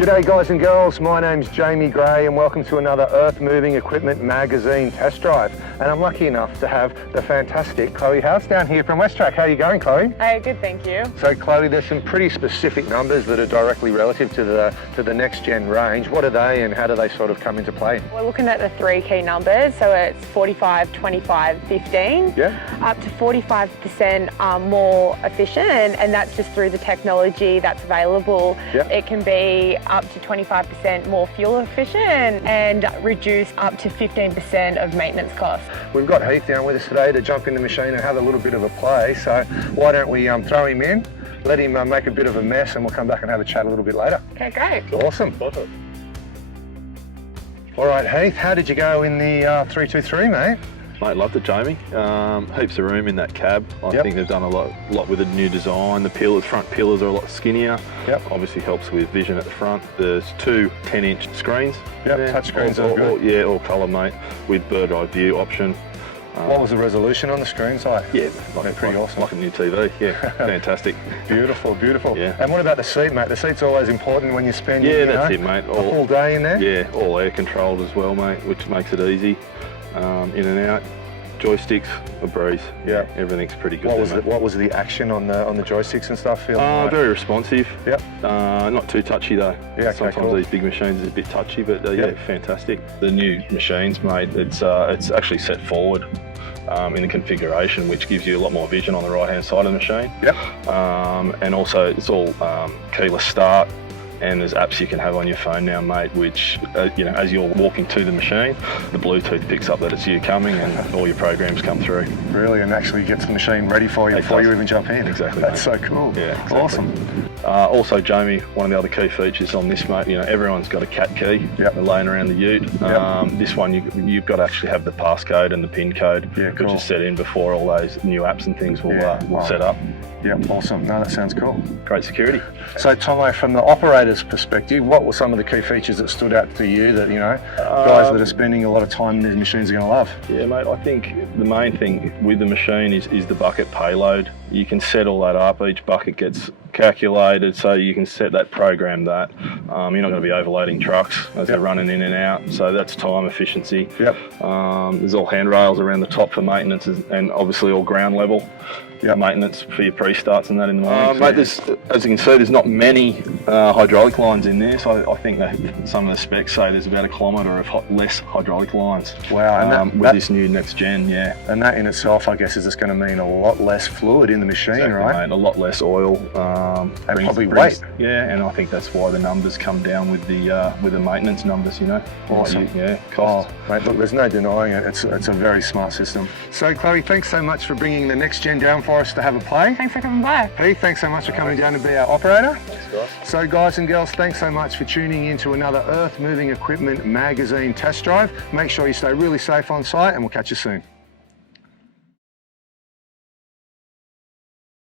G'day guys and girls, my name's Jamie Gray and welcome to another Earth Moving Equipment magazine test drive. And I'm lucky enough to have the fantastic Chloe House down here from Westrac. How are you going, Chloe? Hey, good, thank you. So Chloe, there's some pretty specific numbers that are directly relative to the next gen range. What are they and how do they sort of come into play? We're looking at the three key numbers, so it's 45, 25, 15. Yeah. Up to 45% more efficient, and that's just through the technology that's available. Yeah. It can be up to 25% more fuel efficient and reduce up to 15% of maintenance costs. We've got Heath down with us today to jump in the machine and have a little bit of a play. So why don't we throw him in, let him make a bit of a mess, and we'll come back and have a chat a little bit later. Okay, great. Awesome. All right, Heath, how did you go in the 323, mate? Mate, loved it, Jamie. Heaps of room in that cab. I think they've done a lot with the new design. The front pillars are a lot skinnier. Yep. Obviously helps with vision at the front. There's two 10-inch screens. Yep, touch screens are good. All colour, mate, with bird eye view option. What was the resolution on the screens like? Yeah, pretty awesome. Like a new TV, yeah, fantastic. Beautiful, beautiful. Yeah. And what about the seat, mate? The seat's always important when you're spending that's it, mate. A full day in there? Yeah, all air controlled as well, mate, which makes it easy. In and out. Joysticks, a breeze. Yeah, everything's pretty good. What was the action on the joysticks and stuff? Very responsive. Yep. Not too touchy though. Yeah. Okay, sometimes cool. These big machines are a bit touchy, but yeah, fantastic. The new machines, mate, it's actually set forward in the configuration, which gives you a lot more vision on the right hand side of the machine. Yep. And also it's all keyless start. And there's apps you can have on your phone now, mate, which, as you're walking to the machine, the Bluetooth picks up that it's you coming and all your programs come through. Really, and actually gets the machine ready for you before you even jump in. Exactly. That's so cool. Yeah, exactly. Awesome. Also, Jamie, one of the other key features on this, mate, everyone's got a cat key laying around the ute. This one, you've got to actually have the passcode and the PIN code, which is set in before all those new apps and things will set up. Yeah, awesome. No, that sounds cool. Great security. So, Tomo, from the operator's perspective, what were some of the key features that stood out to you that, guys that are spending a lot of time in these machines are going to love? Yeah, mate, I think the main thing with the machine is the bucket payload. You can set all that up. Each bucket gets calculated, so you can set that, program that. You're not going to be overloading trucks as they're running in and out, so that's time efficiency. Yep. There's all handrails around the top for maintenance and obviously all ground level. Maintenance for your pre-starts and that in the morning. Mate, as you can see, there's not many hydraulic lines in there, so I think that some of the specs say there's about 1 kilometre of less hydraulic lines. Wow, and with this new next gen, And that in itself, I guess, is just going to mean a lot less fluid in the machine, right? Mate, a lot less oil. And probably weight. Yeah, and I think that's why the numbers come down with the maintenance numbers, Awesome. Costs. Oh, mate, look, there's no denying it. It's a very smart system. So, Chloe, thanks so much for bringing the next gen down for us to have a play. Thanks for coming by. Heath, thanks so much for coming down to be our operator. Thanks, guys. So, guys and girls, thanks so much for tuning in to another Earth Moving Equipment magazine test drive. Make sure you stay really safe on site and we'll catch you soon.